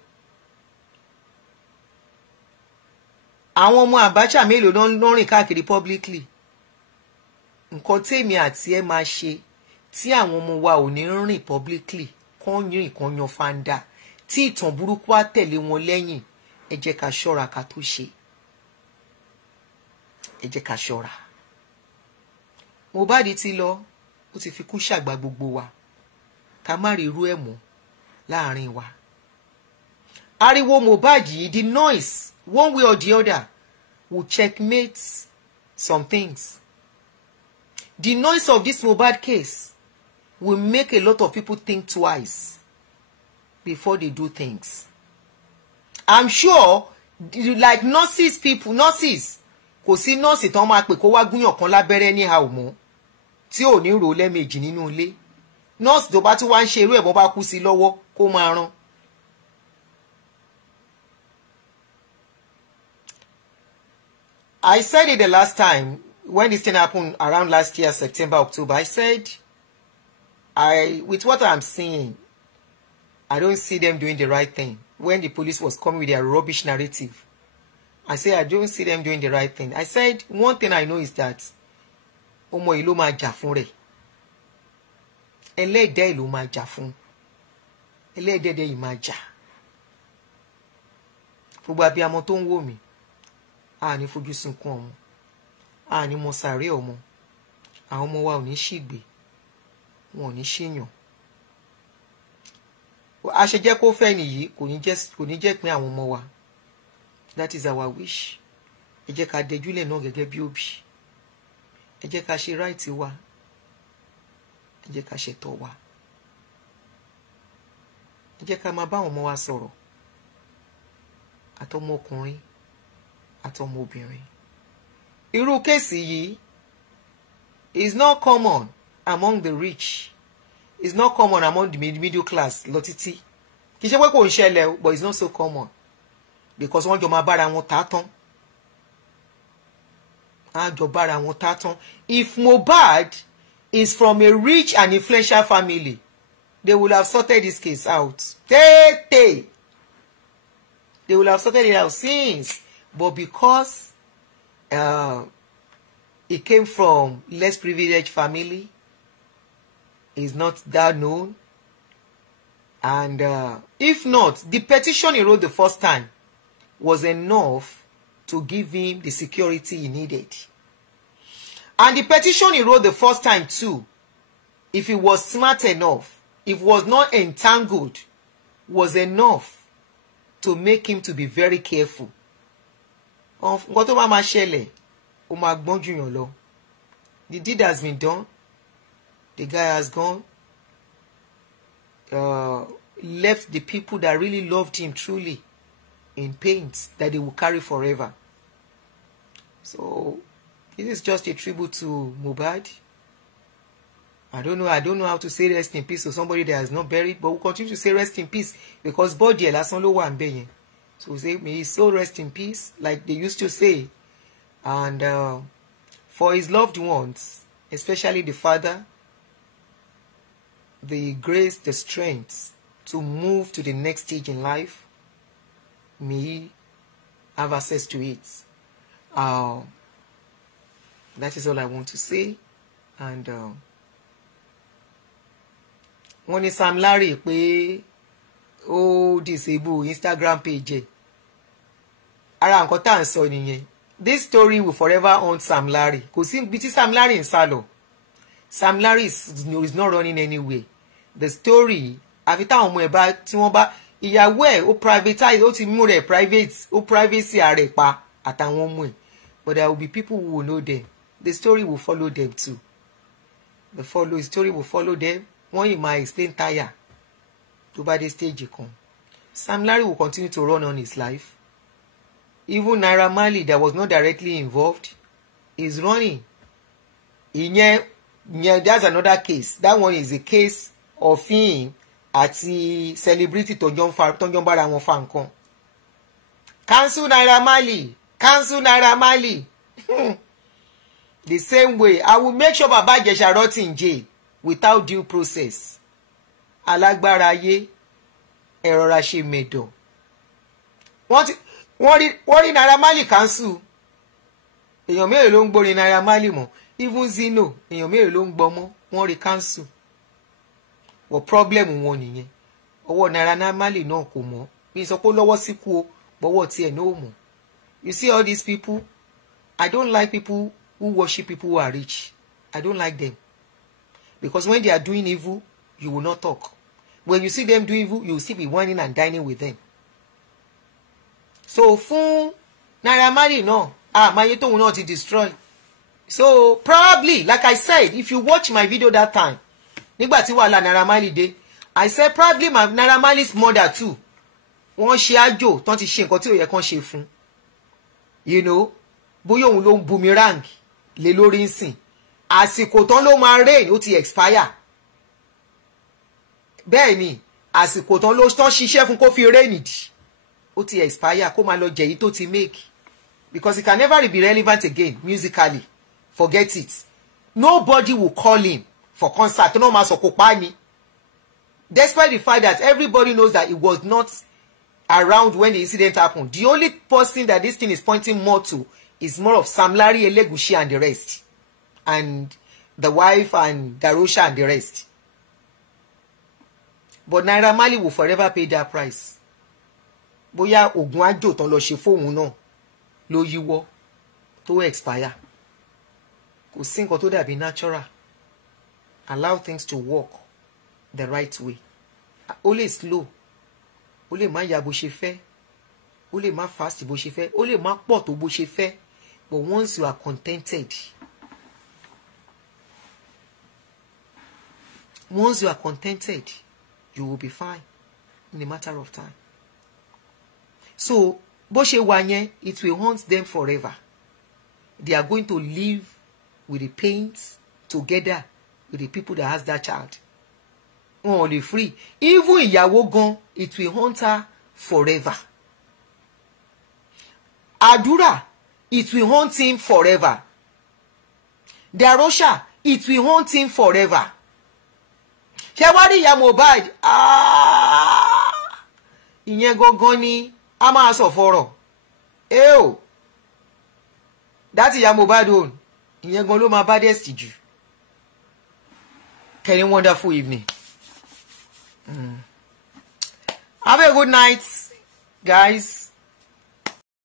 Àwọn ọmọ Abacha mélòó ló rìn káàkiri publicly. Nǹkan tèmi àti ẹ máa ṣe tí àwọn ọmọ wa ò ní rìn publicly, kán rìn kán yan fanda, tí ìtàn burúkú á tẹ̀lé wọn lẹ́yìn, ẹ jẹ́ ká ṣọ́ra ká tó ṣe. Ẹ jẹ́ ká ṣọ́ra. Mohbad ti lọ, ó ti fi kú ṣàgbà gbogbo wa. Ká má rí irú ẹ̀ mọ́ láàrin wa. Ariwo Mohbad yìí, the noise, one way or the other, will checkmate some things. The noise of this Mohbad case will make a lot of people think twice before they do things. I'm sure like nurses kò sí nọ́ọ̀sì tán máa pè kó wá gúnyàn kan lábẹ́rẹ́ ní àwò mọ́ tí ò ní rò lẹ́ẹ̀mejì nínú ilé. Nọ́ọ̀sì tó bá tún wá ń ṣe irú ẹ̀ bọ́ bá kú sí lọ́wọ́ kó máa rán. I said it the last time when this thing happened around last year, September, October. I said, with what I'm seeing, I don't see them doing the right thing. When the police was coming with their rubbish narrative, I said, I don't see them doing the right thing. I said, one thing I know is that ọmọ yìí ló máa jà fún rẹ̀. Ẹlẹ́dẹ̀ ló máa jà fún. Ẹlẹ́dẹ̀ yìí máa jà. Gbogbo abiyamọ tó ń wò mí, a ní fojú sunkún ọmọ. A ní mọ sàárè ọmọ. Àwọn ọmọ wa ò ní ṣìgbé. Wọn ò ní ṣèyàn. A ṣe jẹ́ kó fẹ́ nìyí kò ní jẹ́ pín àwọn ọmọ wa. That is our wish. Ẹ jẹ́ ká dẹjúlẹ̀ náà gẹ́gẹ́ bí òbí. Ẹ jẹ́ ká ṣe right wa. Ẹ jẹ́ ká ṣe tọ́ wa. Ẹ jẹ́ ká máa bá àwọn ọmọ wa sọ̀rọ̀. Àtọmọ ọkùnrin, àtọmọ obìnrin. Irú kéèsì yìí is not common among the rich. It's not common among the middle class lọ títí. Kì í ṣe pé kò ń ṣẹlẹ̀, but it's not so common. Because wọ́n jọ máa bára wọn ta tán. Wọ́n jọ bára wọn ta tán. If Mohbad is from a rich and influential family, they will have sorted this case out. They will have sorted it out since. But because it came from less privileged family, is not that known. And if not, the petition he wrote the first time was enough to give him the security he needed. And the petition he wrote the first time too, if he was smart enough, if was not entangled, was enough to make him to be very careful. Nǹkan tó máa ṣẹlẹ̀, ó máa gbọ́n jù yàn lọ. The deed has been done. The guy has gone. Left the people that really loved him truly in pains that they will carry forever. So this is just a tribute to Mohbad. I don't know how to say rest in peace to somebody that has not buried, but we'll continue to say rest in peace because body lásán ló wà ńbẹ̀ yẹn. So we say may his soul rest in peace, like they used to say. And for his loved ones, especially the father, the grace, the strength to move to the next stage in life, may he have access to it. That is all I want to say. And wọ́n ní Sam Larry pé ó disable Instagram page. Ara nǹkan tá à ń sọ nìyẹn. This story will forever haunt Sam Larry. Kò sí ibi tí Sam Larry ń sá lọ. Sam Larry is not running anywhere. The story, àfi táwọn ọmọ ẹ̀ bá tí wọ́n bá ìyàwó ẹ̀ ó privatize, ó ti mú rẹ̀ private, ó privacy ààrẹ pa àtàwọn ọmọ ẹ̀. But there will be people who will know them. The story will follow them too. The story will follow them. Wọ́n yìí máa explain tire tó bá dé stage kan. Sam Larry will continue to run on his life. Even Naira Marley that was not directly involved is running. That's another case. That one is a case of him àti celebrity tó jọ ń bára wọn fa nǹkan. Cancel Naira Marley. Cancel Naira Marley. The same way, I will make sure Baba Ijesha rot in jail without due process. Alágbára ayé, ẹ rọra ṣe mẹ̀dọ̀. Wọ́n rí Naira Marley cancel. Èèyàn mélòó ló ń gbórin Naira Marley mọ́? Even Zino, èèyàn mélòó ló ń gbọ́ mọ́? Wọ́n rí cancel. Wọ́n problem wọn nìyẹn. Ọwọ́ Naira Marley náà kò mọ́. Mi sọ pé lọ́wọ́ síkú o, bọ́wọ́ tiẹ̀ náà ò mọ̀. You see all these people? I don't like people who worship people who are rich. I don't like them. Because when they are doing evil, you will not talk. When you see them do evil, you will still be whining and dining with them. So fún Naira Marley náà, máyé tóun náà ti destroy. So probably, like I said, if you watch my video that time, nígbà tí wàhálà Naira Marley dé, I said probably my Naira Marley's mother too wọ́n ṣe àjò tán ti ṣe nǹkan tí ò yẹ kán ṣe fún you know bóyá òun ló ń boomerang lé lórí ń sìn àsìkò tán ló máa rain ó ti expire bẹ́ẹ̀ ni àsìkò tán ló tán ṣiṣẹ́ fún kó fi rain dì ó ti expire kó máa lọ jẹ̀yí tó ti make because it can never be relevant again musically forget it nobody will call him for concert no máa sọ kó pa ni despite the fact that everybody knows that he was not around when the incident happened. The only person that this thing is pointing more to is more of Sam Larry, Elegushi and the rest. And the wife and Darosha and the rest. But Naira Marley will forever pay that price. Bóyá oògùn àjò tán lọ ṣe fóun náà ló yíwọ́ tó expire. Kò sí nǹkan tó dàbí natural. Allow things to work the right way. Always slow. Ó lè má ya bó ṣe fẹ́, ó lè má fast bó ṣe fẹ́, ó lè má pọ̀ tó bó ṣe fẹ́, but once you are contented, you will be fine in a matter of time. So bó ṣe wà yẹn, it will haunt them forever. They are going to live with the pains together with the people that has that child. Wọn ò lè free. Even ìyàwó gan, it will haunt her forever. Àdúrà, it will haunt him forever. Darosha, it will haunt him forever. Ṣé wá rí ìyá Mohbad? Ìyẹn gangan ni a máa sọ fọ́rọ̀. Eo, that ìyá Mohbad own. Ìyẹn gan ló máa bá dẹ́sì jù. Have a wonderful evening. Have a good night, guys.